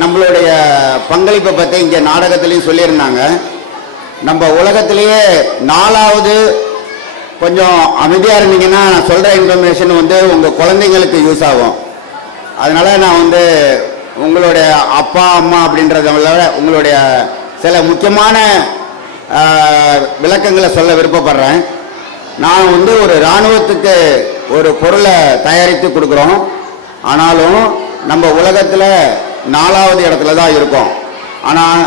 நம்மளுடைய பங்களிப்பை பற்றி இங்கே நாடகத்திலையும் சொல்லியிருந்தாங்க. நம்ம உலகத்திலேயே 4வது கொஞ்சம் அமைதியாக இருந்தீங்கன்னா நான் சொல்கிற இன்ஃபர்மேஷன் வந்து உங்கள் குழந்தைங்களுக்கு யூஸ் ஆகும். அதனால் நான் வந்து உங்களுடைய அப்பா அம்மா அப்படின்றத விட உங்களுடைய சில முக்கியமான விளக்கங்களை சொல்ல விருப்பப்படுறேன். நான் வந்து ஒரு இராணுவத்துக்கு ஒரு பொருளை தயாரித்து கொடுக்குறோம். ஆனாலும் நம்ம உலகத்தில் 4வது இடத்துல தான் இருக்கோம். ஆனால்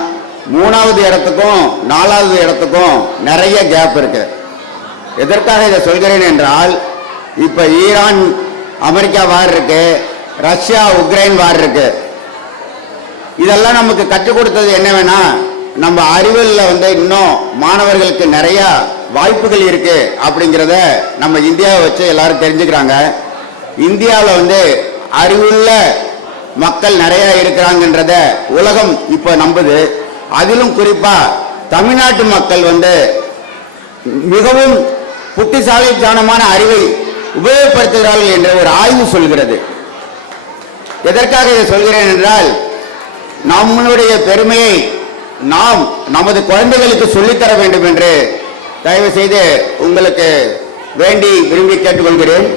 3வது இடத்துக்கும் 4வது இடத்துக்கும் நிறைய கேப் இருக்கு. எதற்காக இதை சொல்கிறேன் என்றால், இப்போ ஈரான் அமெரிக்கா வார் இருக்கு, ரஷ்யா உக்ரைன் வார் இருக்கு. இதெல்லாம் நமக்கு கற்றுக் கொடுத்தது என்னவேனா, நம்ம அறிவியலில் வந்து இன்னும் மாணவர்களுக்கு நிறைய வாய்ப்புகள் இருக்கு அப்படிங்கிறத நம்ம இந்தியாவை வச்சு எல்லாரும் தெரிஞ்சுக்கிறாங்க. இந்தியாவில் வந்து அறிவுள்ள மக்கள் நிறைய இருக்கிறாங்கன்றத உலகம் இப்போ நம்புது. அதிலும் குறிப்பா தமிழ்நாட்டு மக்கள் வந்து மிகவும் புத்திசாலித்தனமான அறிவை உபயோகப்படுத்துகிறார்கள் என்ற ஒரு ஆய்வு சொல்கிறது. எதற்காக இதை சொல்கிறேன் என்றால், நம்மளுடைய பெருமையை நாம் நமது குழந்தைகளுக்கு சொல்லித்தர வேண்டும் என்று தயவு செய்து உங்களுக்கு வேண்டி விரும்பி கேட்டுக்கொள்கிறேன்.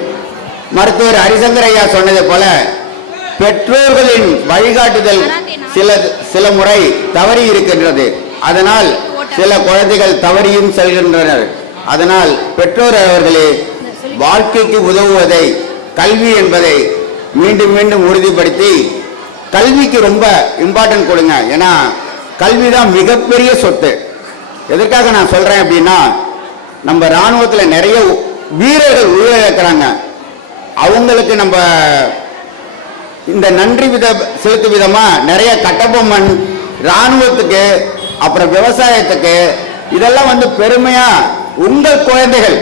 மருத்துவர் ஹரிசங்கர் ஐயா சொன்னது போல, பெற்றோர்களின் வழிகாட்டுதல் சில முறை தவறி இருக்கின்றது. அதனால் சில குழந்தைகள் தவறியும் செல்கின்றனர். அதனால் பெற்றோர் அவர்களே வாழ்க்கைக்கு உதவுவதை, கல்வி என்பதை மீண்டும் மீண்டும் உறுதிப்படுத்தி கல்விக்கு ரொம்ப இம்பார்ட்டன்ட் கொடுங்க. ஏன்னா கல்வி தான் மிகப்பெரிய சொத்து. எதற்காக நான் சொல்றேன் அப்படின்னா, நம்ம இராணுவத்தில் நிறைய வீரர்கள் உயிரிழக்கிறாங்க. அவங்களுக்கு நம்ம இந்த நன்றி செலுத்தும் விதமா நிறைய கட்டபொம்மன், இராணுவத்துக்கு, அப்புறம் விவசாயத்துக்கு, இதெல்லாம் வந்து பெருமையா உங்கள் குழந்தைகள்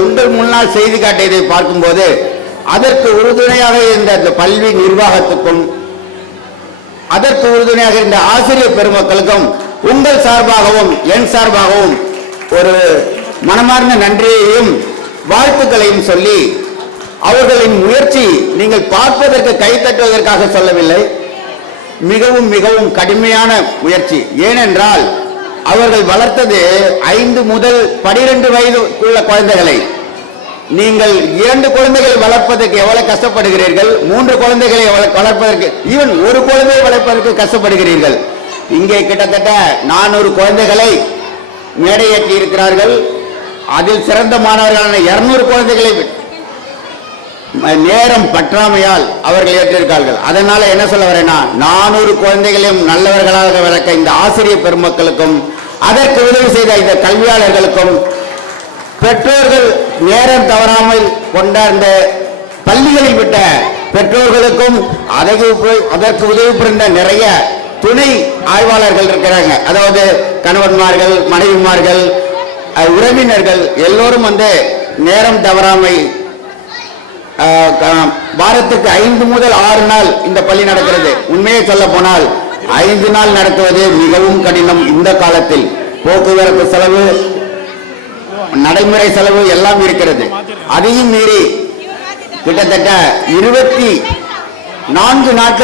உங்கள் முன்னால் செய்தி காட்டியதை பார்க்கும்போது அதற்கு உறுதுணையாக இருந்த அந்த பள்ளி நிர்வாகத்துக்கும், அதற்கு உறுதுணையாக இருந்த ஆசிரியர் பெருமக்களுக்கும் உங்கள் சார்பாகவும் என் சார்பாகவும் ஒரு மனமார்ந்த நன்றியையும் வாழ்த்துக்களையும் சொல்லி, அவர்களின் முயற்சி நீங்கள் பார்ப்பதற்கு கைத்தட்டுவதற்காக சொல்லவில்லை, மிகவும் மிகவும் கடுமையான முயற்சி. ஏனென்றால் அவர்கள் வளர்த்தது 5 முதல் 12 வயதுக்குள்ள குழந்தைகளை. நீங்கள் 2 குழந்தைகளை வளர்ப்பதற்கு எவ்வளவு கஷ்டப்படுகிறீர்கள், 3 குழந்தைகளை வளர்ப்பதற்கு, ஈவன் ஒரு குழந்தையை வளர்ப்பதற்கு கஷ்டப்படுகிறீர்கள். இங்கே கிட்டத்தட்ட 400 குழந்தைகளை மேடையேற்றி இருக்கிறார்கள். அதில் சிறந்த மாணவர்களான 200 குழந்தைகளை நேரம் பற்றாமையால் அவர்கள் ஏற்றிருக்கார்கள். அதனால என்ன சொல்ல வரேன்னா, 400 குழந்தைகளையும் நல்லவர்களாக வளர்க்க இந்த ஆசிரியர் பெருமக்களுக்கும், அதற்கு உதவி செய்த இந்த கல்வியாளர்களுக்கும், பெற்றோர்கள் நேரம் தவறாமல் கொண்டார்ந்த பள்ளிகளில் விட்ட பெற்றோர்களுக்கும், அதற்கு உதவி புரிந்த நிறைய துணை ஆய்வாளர்கள் இருக்கிறாங்க. அதாவது கணவன்மார்கள், மனைவிமார்கள், உறவினர்கள் எல்லோரும் வந்து நேரம் தவறாமை, வாரத்துக்கு 5 முதல் 6 நாள் இந்த பள்ளி நடக்கிறது. உண்மையை சொல்ல போனால் 5 நாள் நடத்துவது மிகவும் கடினம். இந்த காலத்தில் போக்குவரத்து செலவு, நடைமுறை செலவு எல்லாம் இருக்கிறது. அதையும் மீறி கிட்டத்தட்ட 24 நாட்கள்